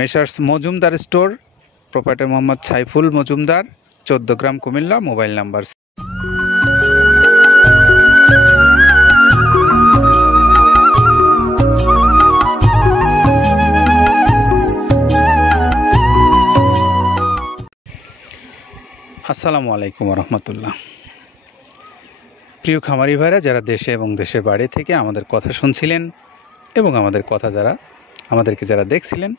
Messrs Majumdar store, proprietor Mohammad Saiful Majumdar, 14 গ্রাম, Comilla. Mobile number. আসসালামু আলাইকুম রহমতুল্লাহ। প্রিয় খামারি ভাইরা, যারা দেশে এবং দেশের বাইরে থেকে আমাদের কথা শুনছিলেন এবং আমাদেরকে যারা দেখছিলেন,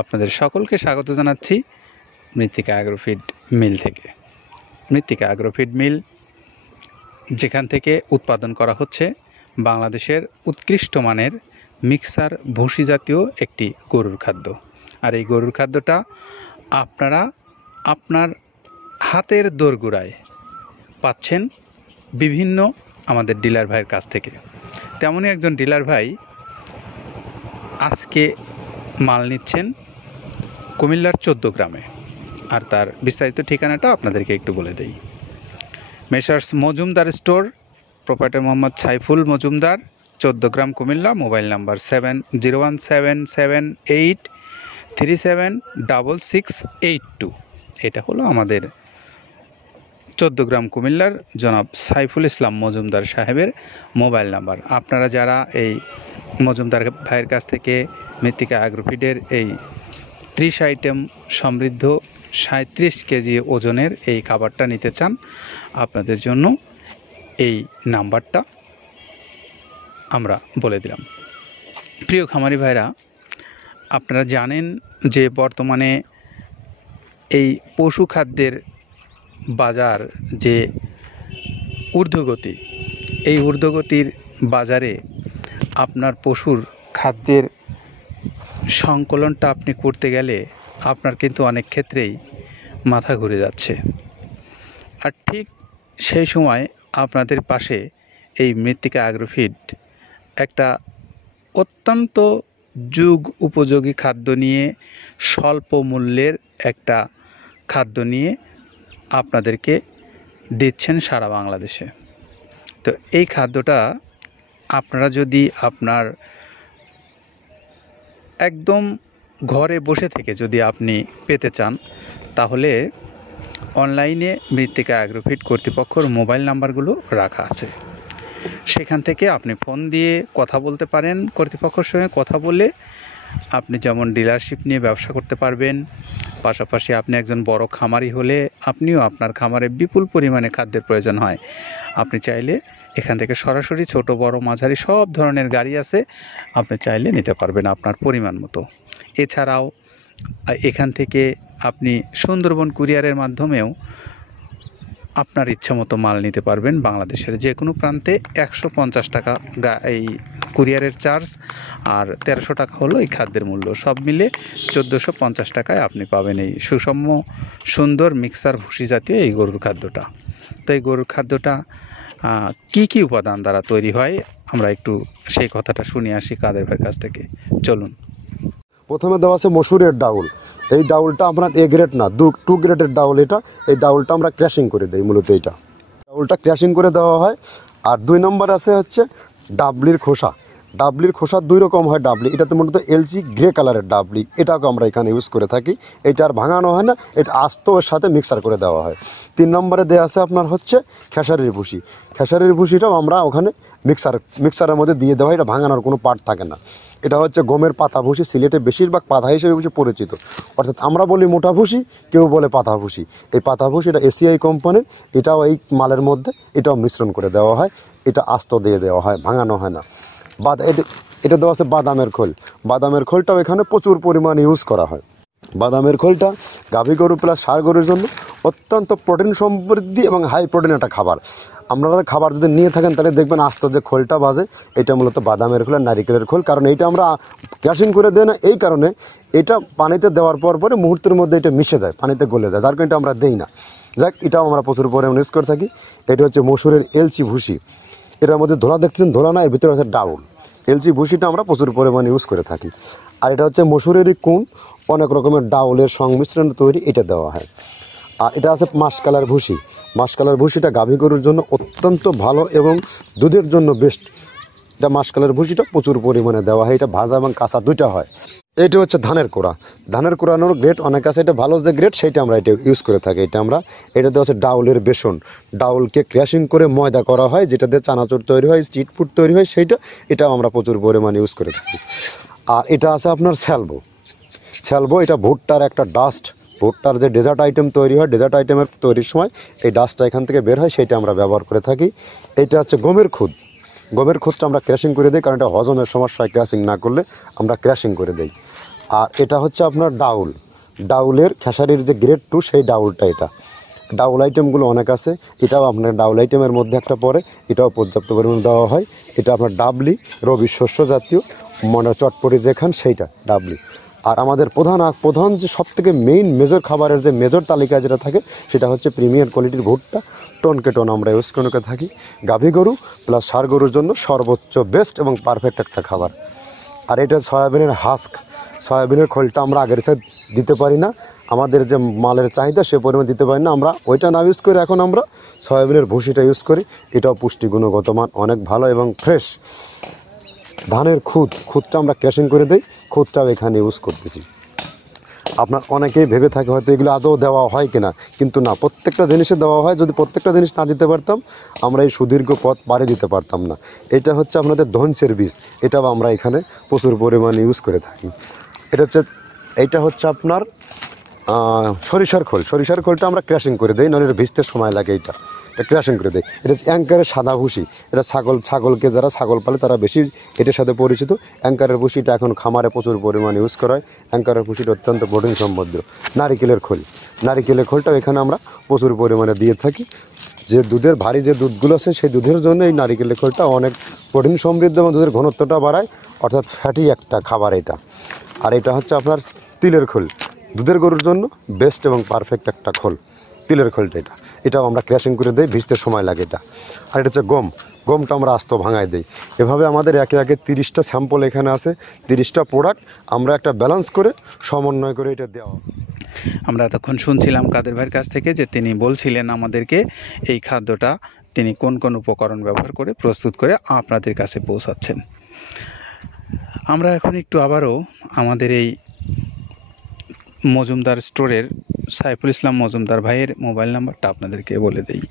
আপনাদের সকলকে স্বাগত জানাচ্ছি মৃত্তিকা অ্যাগ্রোফিড মিল থেকে। মৃত্তিকা অ্যাগ্রোফিড মিল, যেখান থেকে উৎপাদন করা হচ্ছে বাংলাদেশের উৎকৃষ্ট মানের মিক্সার ভুসি জাতীয় একটি গরুর খাদ্য। আর এই গরুর খাদ্যটা আপনারা আপনার হাতের দোরগোড়ায় পাচ্ছেন বিভিন্ন আমাদের ডিলার ভাইয়ের কাছ থেকে। তেমনই একজন ডিলার ভাই আজকে মাল নিচ্ছেন কুমিল্লার 14 গ্রামে। আর তার বিস্তারিত ঠিকানাটা আপনাদেরকে একটু বলে দেই। Messrs Majumdar store, proprietor Mohammad Saiful Majumdar, 14 গ্রাম, কুমিল্লা। Mobile number 701778376682। এটা হলো আমাদের 14 গ্রাম কুমিল্লার জনাব সাইফুল ইসলাম মজুমদার সাহেবের মোবাইল নাম্বার। আপনারা যারা এই মজুমদার ভাইয়ের কাছ থেকে মৃত্তিকা অ্যাগ্রোফিডের এই 30 আইটেম সমৃদ্ধ 37 কেজি ওজনের এই খাবারটা নিতে চান, আপনাদের জন্য এই নাম্বারটা আমরা বলে দিলাম। প্রিয় খামারি ভাইরা, আপনারা জানেন যে বর্তমানে এই পশু খাদ্যের বাজার যে ঊর্ধ্বগতি, এই ঊর্ধ্বগতির বাজারে আপনার পশুর খাদ্যের সংকলনটা আপনি করতে গেলে আপনার কিন্তু অনেক ক্ষেত্রেই মাথা ঘুরে যাচ্ছে। আর ঠিক সেই সময় আপনাদের পাশে এই মৃত্তিকা অ্যাগ্রোফিড একটা অত্যন্ত যুগ উপযোগী খাদ্য নিয়ে, স্বল্প মূল্যের একটা খাদ্য নিয়ে আপনাদেরকে দিচ্ছেন সারা বাংলাদেশে। তো এই খাদ্যটা আপনারা যদি আপনার একদম ঘরে বসে থেকে যদি আপনি পেতে চান, তাহলে অনলাইনে মৃত্তিকা অ্যাগ্রোফিড কর্তৃপক্ষের মোবাইল নাম্বারগুলো রাখা আছে। সেখান থেকে আপনি ফোন দিয়ে কথা বলতে পারেন। কর্তৃপক্ষের সঙ্গে কথা বলে আপনি যেমন ডিলারশিপ নিয়ে ব্যবসা করতে পারবেন, পাশাপাশি আপনি একজন বড় খামারি হলে আপনিও আপনার খামারে বিপুল পরিমাণে খাদ্যের প্রয়োজন হয়, আপনি চাইলে এখান থেকে সরাসরি ছোট বড় মাঝারি সব ধরনের গাড়ি আছে, আপনি চাইলে নিতে পারবেন আপনার পরিমাণ মতো। এছাড়াও এখান থেকে আপনি সুন্দরবন কুরিয়ারের মাধ্যমেও আপনার ইচ্ছা মতো মাল নিতে পারবেন। বাংলাদেশের যে কোনো প্রান্তে 150 টাকা এই কুরিয়ারের চার্জ, আর 1300 টাকা হলো এই খাদ্যের মূল্য। সব মিলে 1450 টাকায় আপনি পাবেন এই সুষম সুন্দর মিক্সার ভুসি জাতীয় এই গরুর খাদ্যটা। তো এই গরুর খাদ্যটা কি কি উপাদান দ্বারা তৈরি হয়, আমরা একটু সেই কথাটা শুনে আসি কাদের ভাইয়ের কাছ থেকে। চলুন। প্রথমে দেওয়া আছে মসুরের ডাউল। এই ডাউলটা আপনার এ গ্রেড না, 2 গ্রেডের ডাউল এটা। এই ডাউলটা আমরা ক্র্যাশিং করে দিই, মূলত এইটা ডাউলটা ক্র্যাশিং করে দেওয়া হয়। আর 2 নম্বর আছে হচ্ছে ডাবলির খোসা। ডাবলির খোসা 2 রকম হয় ডাবলি, এটাতে মূলত এলসি গ্রে কালারের ডাবলি, এটাকে আমরা এখানে ইউজ করে থাকি। এটা আর ভাঙানো হয় না, এটা আস্ত ওর সাথে মিক্সার করে দেওয়া হয়। 3 নম্বরে দেওয়া আছে আপনার হচ্ছে খেসারির ভুসি। খেসারির ভুসিটাও আমরা ওখানে মিক্সারের মধ্যে দিয়ে দেওয়া হয়, এটা ভাঙানোর কোনো পার্ট থাকে না। এটা হচ্ছে গমের পাতা ভুসি, সিলেটে বেশিরভাগ পাতা হিসেবে পরিচিত। অর্থাৎ আমরা বলি মোটা ভুসি, কেউ বলে পাতা ভুসি। এই পাতা ভুসি এটা এসিআই কোম্পানির, এটাও এই মালের মধ্যে এটাও মিশ্রণ করে দেওয়া হয়, এটা আস্ত দিয়ে দেওয়া হয়, ভাঙানো হয় না। এটা দেওয়া আছে বাদামের খোল। বাদামের খোলটাও এখানে প্রচুর পরিমাণে ইউজ করা হয়। বাদামের খোলটা গাভী গরু প্লাস ষাঁড় গরুর জন্য অত্যন্ত প্রোটিন সমৃদ্ধি এবং হাই প্রোটিন একটা খাবার। আপনারা খাবার যদি নিয়ে থাকেন তাহলে দেখবেন আস্ত যে খোলটা বাজে, এটা মূলত বাদামের খোল আর নারিকেলের খোল। কারণ এইটা আমরা ক্র্যাশিং করে দেয় না, এই কারণে এটা পানিতে দেওয়ার পরে মুহূর্তের মধ্যে এটা মিশে যায়, পানিতে গলে যায়, যার কারণে এটা আমরা দেই না। যাক, এটাও আমরা প্রচুর পরিমাণে ইউজ করে থাকি। এটা হচ্ছে মসুরের এলচি ভুসি। এটার মধ্যে ধোলা দেখছেন, ধোলা না, এর ভিতরে আছে ডাউল। এলচি ভুসিটা আমরা প্রচুর পরিমাণে ইউজ করে থাকি। আর এটা হচ্ছে মসুরেরই কুন, অনেক রকমের ডাউলের সংমিশ্রণ তৈরি, এটা দেওয়া হয়। আর এটা আছে মাসকালার ভুসি। মাসকালার ভুসিটা গাভী গরুর জন্য অত্যন্ত ভালো এবং দুধের জন্য বেস্ট। এটা মাসকালার ভুসিটা প্রচুর পরিমাণে দেওয়া হয়, এটা ভাজা এবং কাঁচা দুইটা হয়। এটা হচ্ছে ধানের কোড়া। ধানের কোড়ানোর গ্রেড অনেক আছে, এটা ভালো যে গ্রেড সেইটা আমরা এটা ইউজ করে থাকি। এটাতে হচ্ছে ডাউলের বেসন, ডাউলকে ক্র্যাশিং করে ময়দা করা হয়, যেটা দিয়ে চানাচুর তৈরি হয়, স্ট্রিট ফুড তৈরি হয়, এটাও আমরা প্রচুর পরিমাণে ইউজ করে থাকি। আর এটা আছে আপনার স্যালবো, এটা ভুট্টার একটা ডাস্ট, ভুট্টার যে ডেজার্ট আইটেম তৈরি হয়, ডেজার্ট আইটেমের তৈরির সময় এই ডাস্টটা এখান থেকে বের হয়, সেটা আমরা ব্যবহার করে থাকি। এটা হচ্ছে গমের খুদটা আমরা ক্র্যাশিং করে দিই, কারণ এটা হজমের সমস্যা হয়, ক্র্যাশিং না করলে আমরা ক্র্যাশিং করে দিই। আর এটা হচ্ছে আপনার ডাউলের খেসারির যে গ্রেড 2 সেই ডাউলটা। এটা ডাউল আইটেমগুলো অনেক আছে, এটাও আপনার ডাউল আইটেমের মধ্যে একটা পড়ে, এটাও পর্যাপ্ত পরিমাণে দেওয়া হয়। এটা আপনার ডাবলি, রবি শস্য জাতীয়, মানে চটপটি যে খান সেইটা ডাবলি। আর আমাদের প্রধান যে সবথেকে মেজর খাবারের যে মেজর তালিকায় যেটা থাকে, সেটা হচ্ছে প্রিমিয়ার কোয়ালিটির ভুট্টা, টনকে টন আমরা ইউজ করে থাকি। গাভী গরু প্লাস ষাঁড় গরুর জন্য সর্বোচ্চ বেস্ট এবং পারফেক্ট একটা খাবার। আর এটা সয়াবিনের হাস্ক, সয়াবিনের খোলটা আমরা আগের সাথে দিতে পারি না, আমাদের যে মালের চাহিদা সে পরিমাণ দিতে পারি না, আমরা ওইটা না ইউজ করে এখন আমরা সয়াবিনের ভুসিটা ইউজ করি। এটাও পুষ্টি গুণগত মান অনেক ভালো এবং ফ্রেশ। ধানের খুদটা আমরা ক্র্যাশিং করে দিই, খুদটাও এখানে ইউজ করতেছি। আপনার অনেকেই ভেবে থাকে হয়তো এগুলো আদৌ দেওয়া হয় কিনা, কিন্তু না, প্রত্যেকটা জিনিসে দেওয়া হয়। যদি প্রত্যেকটা জিনিস না দিতে পারতাম, আমরা এই সুদীর্ঘ পথ পাড়ি দিতে পারতাম না। এটা হচ্ছে আপনাদের ধনচের বীজ, এটাও আমরা এখানে প্রচুর পরিমাণে ইউজ করে থাকি। এইটা হচ্ছে আপনার সরিষার খোলটা আমরা ক্র্যাশিং করে দিই, নাহলে এটা ভিজতে সময় লাগে। এটা ক্র্যাশিং করে দেয়। এটা অ্যাঙ্কারের সাদা ভুসি, এটা ছাগলকে যারা ছাগল পালে তারা বেশি এটার সাথে পরিচিত। অ্যাঙ্কারের ভুসিটা এখন খামারে প্রচুর পরিমাণে ইউজ করা হয়। অ্যাঙ্কারের ভুসিটা অত্যন্ত প্রোটিন সমৃদ্ধ। নারিকেলের খোলটাও এখানে আমরা প্রচুর পরিমাণে দিয়ে থাকি। যে দুধের ভারী যে দুধগুলো আছে, সেই দুধের জন্য এই নারিকেলের খোলটা অনেক প্রোটিন সমৃদ্ধ এবং দুধের ঘনত্বটা বাড়ায়, অর্থাৎ ফ্যাটি একটা খাবার এটা। আর এটা হচ্ছে আপনার তিলের খোল, দুধের গরুর জন্য বেস্ট এবং পারফেক্ট একটা খোল, তিলের খোলটা। এটাও আমরা ক্র্যাশিং করে দিই, ভিজতে সময় লাগে এটা। আর এটা হচ্ছে গমটা আমরা আস্ত ভাঙায় দিই। এভাবে আমাদের একে 30টা স্যাম্পল এখানে আছে, 30টা প্রোডাক্ট আমরা একটা ব্যালেন্স করে সমন্বয় করে এটা দেওয়া। আমরা এতক্ষণ শুনছিলাম কাদের ভাইয়ের কাছ থেকে, যে তিনি বলছিলেন আমাদেরকে এই খাদ্যটা তিনি কোন কোন উপকরণ ব্যবহার করে প্রস্তুত করে আপনাদের কাছে পৌঁছাচ্ছেন। আমরা এখন একটু আবারও আমাদের এই মজুমদার স্টোরের সাইফুল ইসলাম মজুমদার ভাইয়ের মোবাইল নাম্বারটা আপনাদেরকে বলে দিই।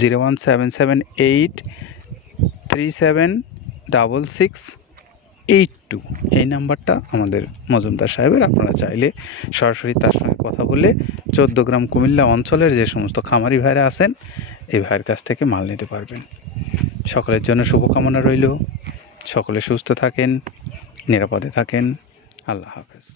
01778376682, এই নাম্বারটা আমাদের মজুমদার সাহেবের। আপনারা চাইলে সরাসরি তার সঙ্গে কথা বলে 14 গ্রাম কুমিল্লা অঞ্চলের যে সমস্ত খামারি ভাইরা আছেন, এই ভাইয়ের কাছ থেকে মাল নিতে পারবেন। সকলের জন্য শুভকামনা রইল। সকলে সুস্থ থাকেন, নিরাপদে থাকেন। আল্লাহ হাফেজ।